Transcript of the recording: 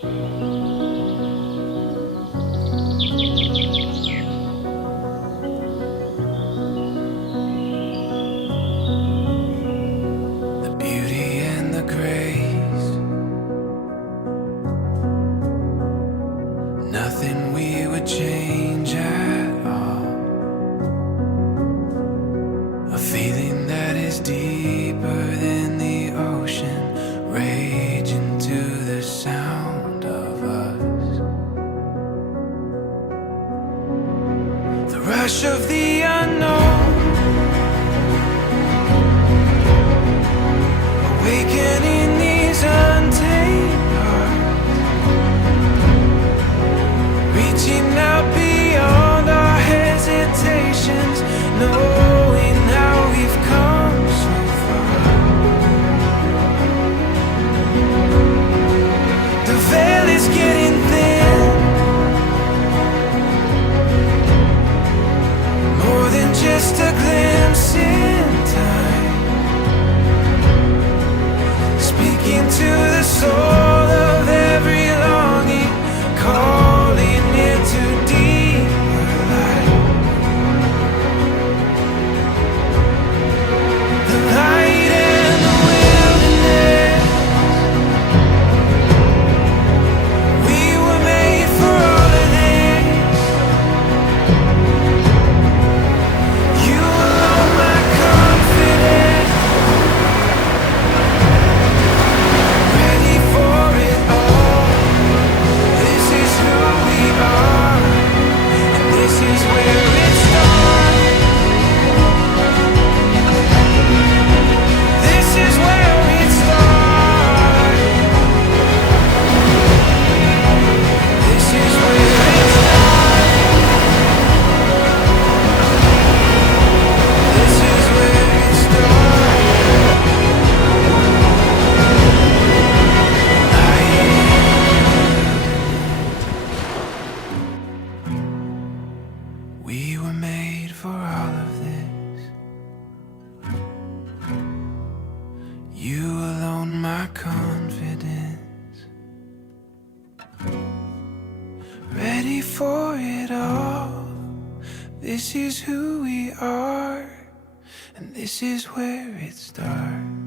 The beauty and the grace, nothing we would change at all. A feeling that is deeper than the ocean, raging to the sound of us. The rush of the unknown, awakening these untamed hearts, reaching out beyond our hesitations, knowing how we've come so far. The veil is getting thin, more than just a glimpse in time, speaking to the soul of every longing, calling it to deeper light. The light and the wilderness, we were made for all of this. You alone my confidence, ready for it all. This is who we are, and this is where it starts. This is where it starts. This is where it starts. This is where it starts. We were made for all of this. You alone my confidence, ready for it all. This is who we are, and this is where it starts.